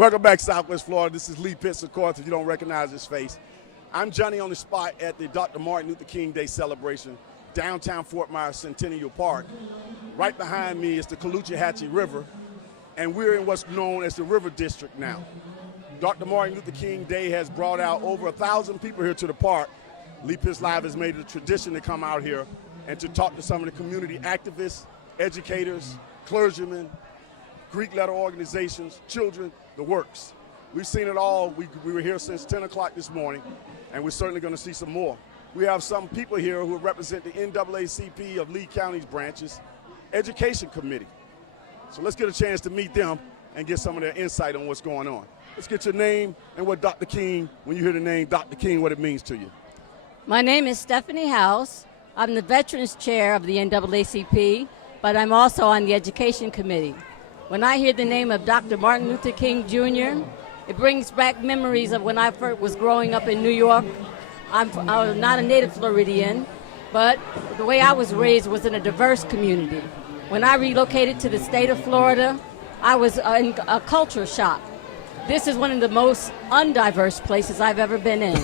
Welcome back, Southwest Florida. This is Lee Pitts, of course, if you don't recognize his face. I'm Johnny on the spot at the Dr. Martin Luther King Day celebration, downtown Fort Myers Centennial Park. Right behind me is the Caloosahatchee River, and we're in what's known as the River District now. Dr. Martin Luther King Day has brought out over 1,000 people here to the park. Lee Pitts Live has made it a tradition to come out here and to talk to some of the community activists, educators, clergymen, Greek letter organizations, children, the works. We've seen it all. We were here since 10 o'clock this morning, and we're certainly going to see some more. We have some people here who represent the NAACP of Lee County's branches, Education Committee. So let's get a chance to meet them and get some of their insight on what's going on. Let's get your name and what Dr. King, when you hear the name Dr. King, what it means to you. My name is Stephanie House. I'm the Veterans Chair of the NAACP, but I'm also on the Education Committee. When I hear the name of Dr. Martin Luther King Jr., it brings back memories of when I first was growing up in New York. I was not a native Floridian, but the way I was raised was in a diverse community. When I relocated to the state of Florida, I was in a culture shock. This is one of the most undiverse places I've ever been in.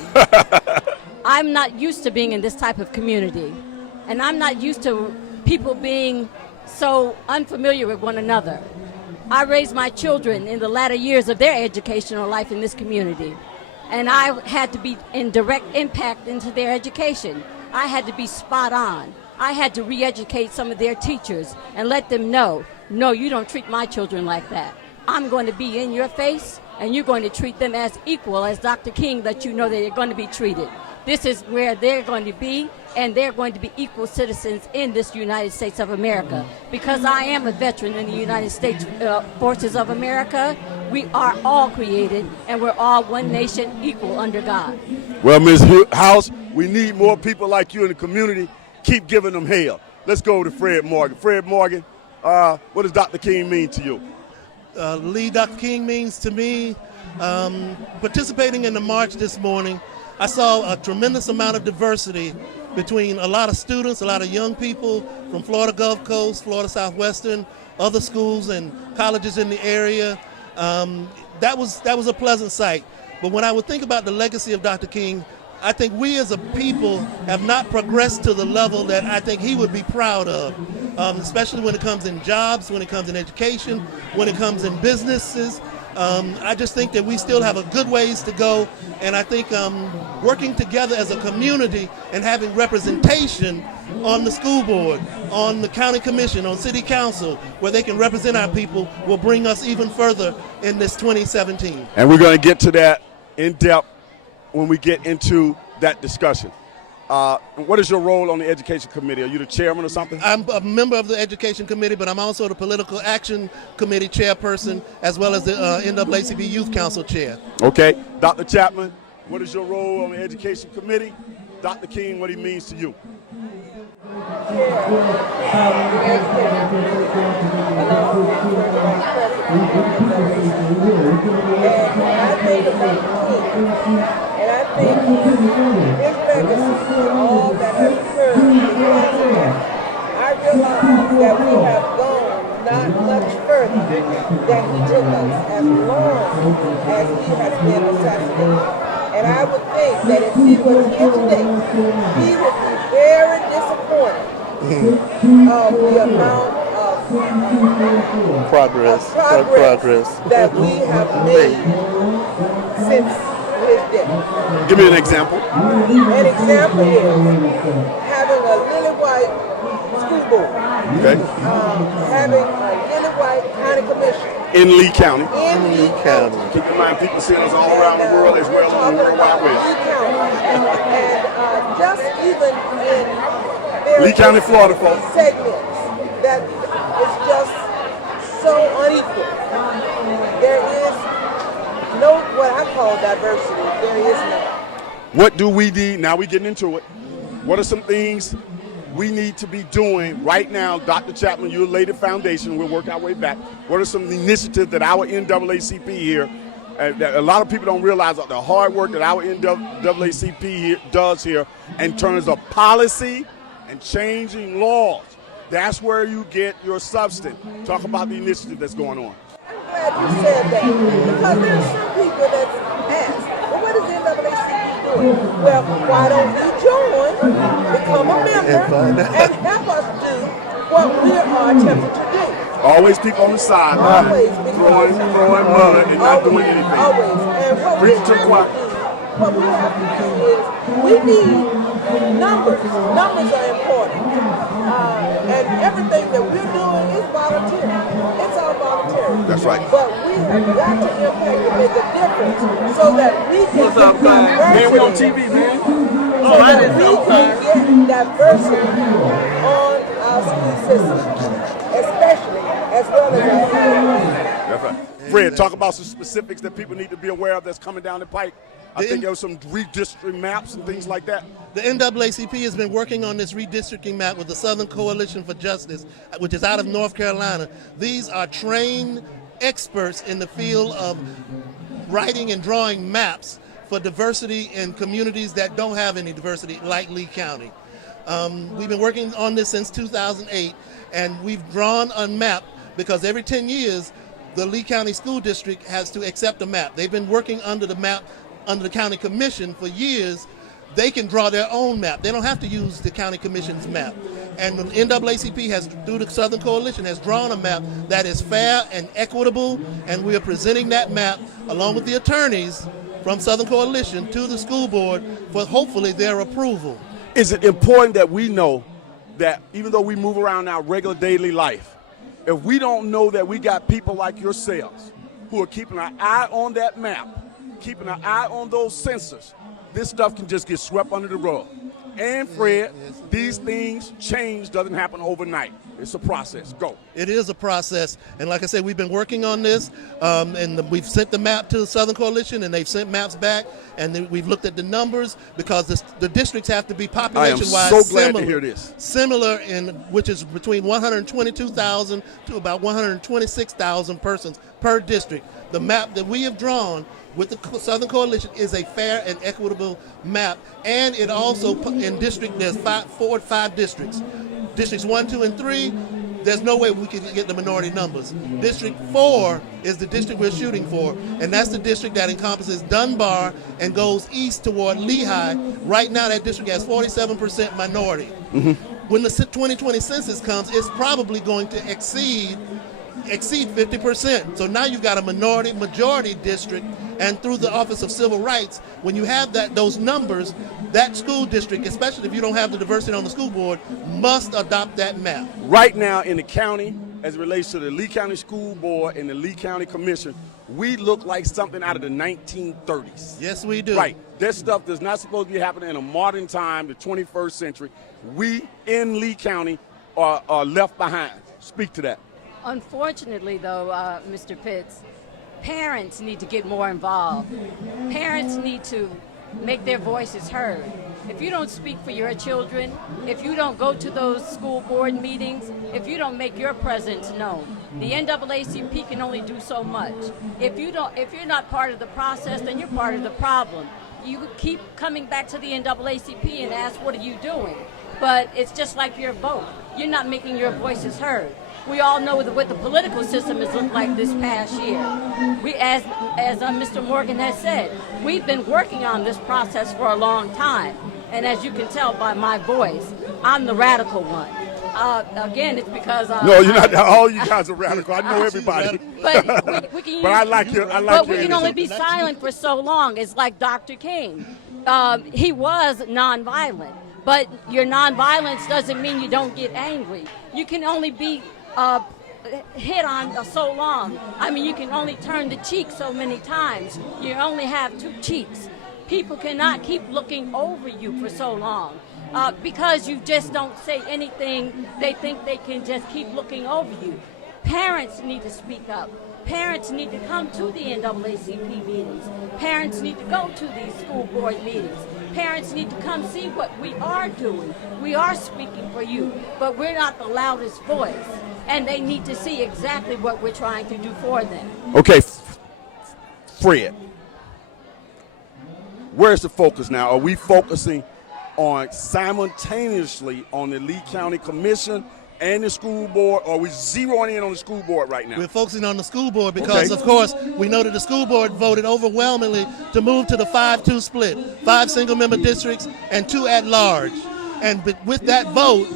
I'm not used to being in this type of community, and I'm not used to people being so unfamiliar with one another. I raised my children in the latter years of their educational life in this community, and I had to be in direct impact into their education. I had to be spot on. I had to re-educate some of their teachers and let them know, no, you don't treat my children like that. I'm going to be in your face, and you're going to treat them as equal as Dr. King let you know that they're going to be treated. This is where they're going to be, and they're going to be equal citizens in this United States of America. Because I am a veteran in the United States Forces of America, we are all created, and we're all one nation, equal under God. Well, Ms. House, we need more people like you in the community. Keep giving them hell. Let's go to Fred Morgan. Fred Morgan, what does Dr. King mean to you? Lee, Dr. King means to me, participating in the march this morning, I saw a tremendous amount of diversity between a lot of students, a lot of young people from Florida Gulf Coast, Florida Southwestern, other schools and colleges in the area. That was a pleasant sight. But when I would think about the legacy of Dr. King, I think we as a people have not progressed to the level that I think he would be proud of, especially when it comes in jobs, when it comes in education, when it comes in businesses. I just think that we still have a good ways to go, and I think working together as a community and having representation on the school board, on the county commission, on city council, where they can represent our people, will bring us even further in this 2017. And we're going to get to that in depth when we get into that discussion. What is your role on the Education Committee? Are you the chairman or something? I'm a member of the Education Committee, but I'm also the Political Action Committee chairperson, as well as the NAACP Youth Council chair. Okay. Dr. Chapman, what is your role on the Education Committee? Dr. King, what he means to you? And I think his legacy and all that has occurred because of him, I realize that we have gone not much further than he took us as long as he has been assassinated. And I would think that if he was here today, he would be very disappointed of the amount of progress that we have made since his death. Give me an example. An example is having a lily white school board. Okay. Having a lily white county commission. In Lee County. In Lee County. Keep in mind, people see us all around the world as well as the World Wide Web. Lee County. And just even in Lee County, Florida, folks. Segments that is just so unequal. There is no what I call diversity. There is none. What do we need? Now we're getting into it. What are some things we need to be doing right now? Dr. Chapman, you laid the foundation. We'll work our way back. What are some initiatives that our NAACP here, that a lot of people don't realize the hard work that our NAACP here does here in terms of policy and changing laws? That's where you get your substance. Talk about the initiative that's going on. glad you said that. Because there are some people that ask, well, what is the NAACP doing? Well, why don't we join, become a member, and help us do what we are attempting to do? Always people on the side, Always. throwing mud and not doing anything. Always. And what we Preach have to to the choir. do, what we have to do is, we need numbers. Numbers are important. And everything that we're doing is voluntary. It's all voluntary. That's right. But we have got to impact and make a difference so that we can get diversity. Man, we on TV, man. So that we can get diversity on our school system, especially as well as our higher. That's right. Fred, talk about some specifics that people need to be aware of that's coming down the pike. I think there was some redistricting maps and things like that. The NAACP has been working on this redistricting map with the Southern Coalition for Justice, which is out of North Carolina. These are trained experts in the field of writing and drawing maps for diversity in communities that don't have any diversity, like Lee County. We've been working on this since 2008, and we've drawn a map because every 10 years, the Lee County School District has to accept a map. They've been working under the map, under the county commission for years. They can draw their own map. They don't have to use the county commission's map. And the NAACP has, through the Southern Coalition, has drawn a map that is fair and equitable, and we are presenting that map along with the attorneys from Southern Coalition to the school board for hopefully their approval. Is it important that we know that even though we move around our regular daily life, if we don't know that we got people like yourselves who are keeping an eye on that map, keeping an eye on those sensors, this stuff can just get swept under the rug. And Fred, these things change doesn't happen overnight. It's a process. Go. It is a process, and like I said, we've been working on this, and we've sent the map to the Southern Coalition, and they've sent maps back, and then we've looked at the numbers because the districts have to be population-wise I am so glad to hear this. Similar in which is between 122,000 to about 126,000 persons per district. The map that we have drawn with the Southern Coalition is a fair and equitable map, and it also, in district, there's five districts. Districts 1, 2, and 3, there's no way we can get the minority numbers. District 4 is the district we're shooting for, and that's the district that encompasses Dunbar and goes east toward Lehigh. Right now, that district has 47% minority. Mm-hmm. When the 2020 census comes, it's probably going to exceed 50%. So now you've got a majority district, and through the Office of Civil Rights, when you have those numbers, that school district, especially if you don't have the diversity on the school board, must adopt that map. Right now in the county, as it relates to the Lee County School Board and the Lee County Commission, we look like something out of the 1930s. Yes, we do. Right. This stuff does not supposed to be happening in a modern time, the 21st century. We in Lee County are left behind. Speak to that. Unfortunately, though, Mr. Pitts, parents need to get more involved. Parents need to make their voices heard. If you don't speak for your children, if you don't go to those school board meetings, if you don't make your presence known, the NAACP can only do so much. If you're not part of the process, then you're part of the problem. You keep coming back to the NAACP and ask, what are you doing? But it's just like your vote. You're not making your voices heard. We all know what the political system has looked like this past year. We, as Mr. Morgan has said, we've been working on this process for a long time. And as you can tell by my voice, I'm the radical one. Again, it's because no, you're not. All you guys are radical. I know everybody. But we can. But I like your. But we can only be silent for so long. It's like Dr. King. He was nonviolent, but your nonviolence doesn't mean you don't get angry. You can only be hit on so long. I mean, you can only turn the cheek so many times. You only have two cheeks. People cannot keep looking over you for so long because you just don't say anything. They think they can just keep looking over you. Parents need to speak up. Parents need to come to the NAACP meetings. Parents need to go to these school board meetings. Parents need to come see what we are doing. We are speaking for you, but we're not the loudest voice. And they need to see exactly what we're trying to do for them. Okay, Fred, where's the focus now? Are we focusing on simultaneously on the Lee County Commission and the school board, or are we zeroing in on the school board right now? We're focusing on the school board because, Okay. of course, we know that the school board voted overwhelmingly to move to the 5-2 split, 5 single-member districts and 2 at-large. And with that vote,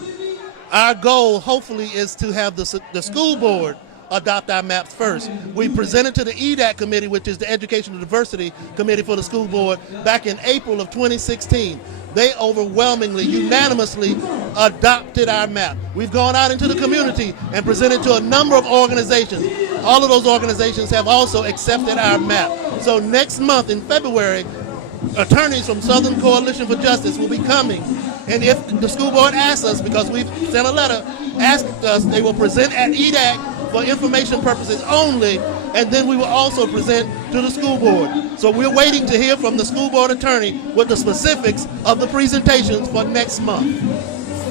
our goal, hopefully, is to have the school board adopt our maps first. We presented to the EDAC committee, which is the Educational Diversity Committee for the school board, back in April of 2016. They overwhelmingly, unanimously adopted our map. We've gone out into the community and presented to a number of organizations. All of those organizations have also accepted our map. So next month in February, attorneys from Southern Coalition for Justice will be coming. And if the school board asks us, because we've sent a letter, asked us, they will present at EDAC for information purposes only, and then we will also present to the school board. So we're waiting to hear from the school board attorney with the specifics of the presentations for next month.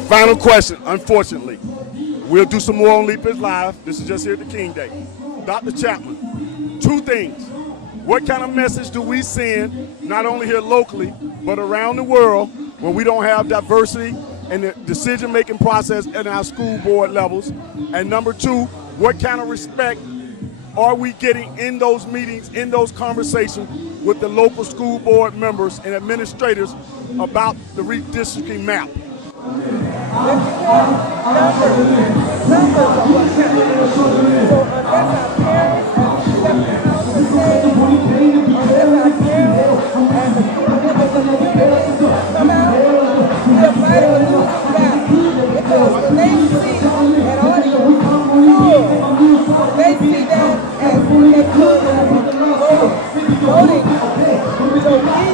Final question, unfortunately. We'll do some more on Leap Is Live. This is just here at the King Day. Dr. Chapman, 2 things. What kind of message do we send, not only here locally, but around the world, when we don't have diversity in the decision-making process at our school board levels? And number 2, what kind of respect are we getting in those meetings, in those conversations with the local school board members and administrators about the redistricting map? They see that as voting. So we need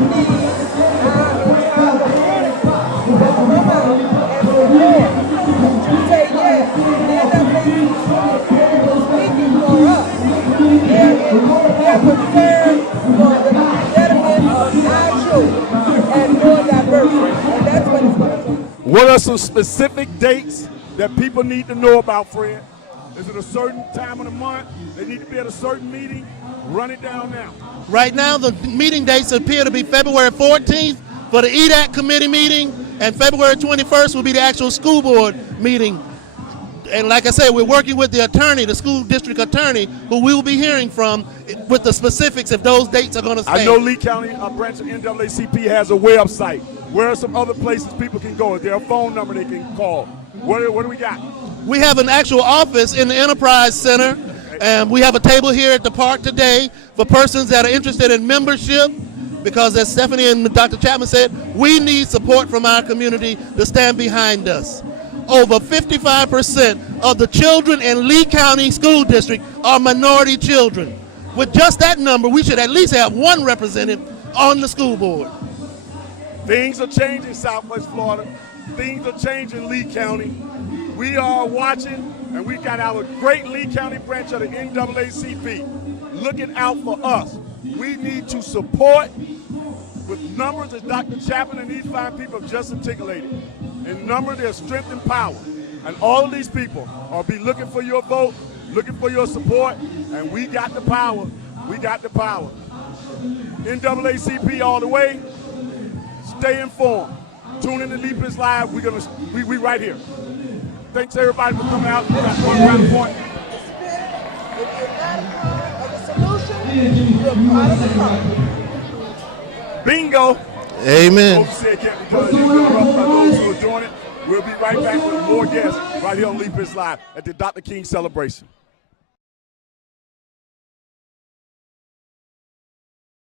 our entire community to come out and support, to say yes, the NAACP is speaking for us. They're concerned for the betterment of our children and more diversity. And that's what it's going to do. What are some specific dates that people need to know about, Fred? Is it a certain time of the month? They need to be at a certain meeting? Run it down now. Right now, the meeting dates appear to be February 14th for the EDAC committee meeting, and February 21st will be the actual school board meeting. And like I said, we're working with the attorney, the school district attorney, who we will be hearing from with the specifics if those dates are going to stay. I know Lee County branch of NAACP has a website. Where are some other places people can go? Is there a phone number they can call? What do we got? We have an actual office in the Enterprise Center, and we have a table here at the park today for persons that are interested in membership, because as Stephanie and Dr. Chapman said, we need support from our community to stand behind us. Over 55% of the children in Lee County School District are minority children. With just that number, we should at least have 1 representative on the school board. Things are changing Southwest Florida. Things are changing Lee County. We are watching, and we got our great Lee County branch of the NAACP looking out for us. We need to support with numbers as Dr. Chapman and these fine people have just articulated. In numbers, there's strength and power. And all of these people will be looking for your vote, looking for your support, and we got the power. We got the power. NAACP all the way. Stay informed. Tune in to Leap Is Live. We right here. Thanks everybody for coming out. We got one round point. If you're not part of the solution, you're part of the problem. Bingo. Amen. Folks said can't because you interrupt by those who are doing it. We'll be right back with more guests right here on Leap Is Live at the Dr. King celebration.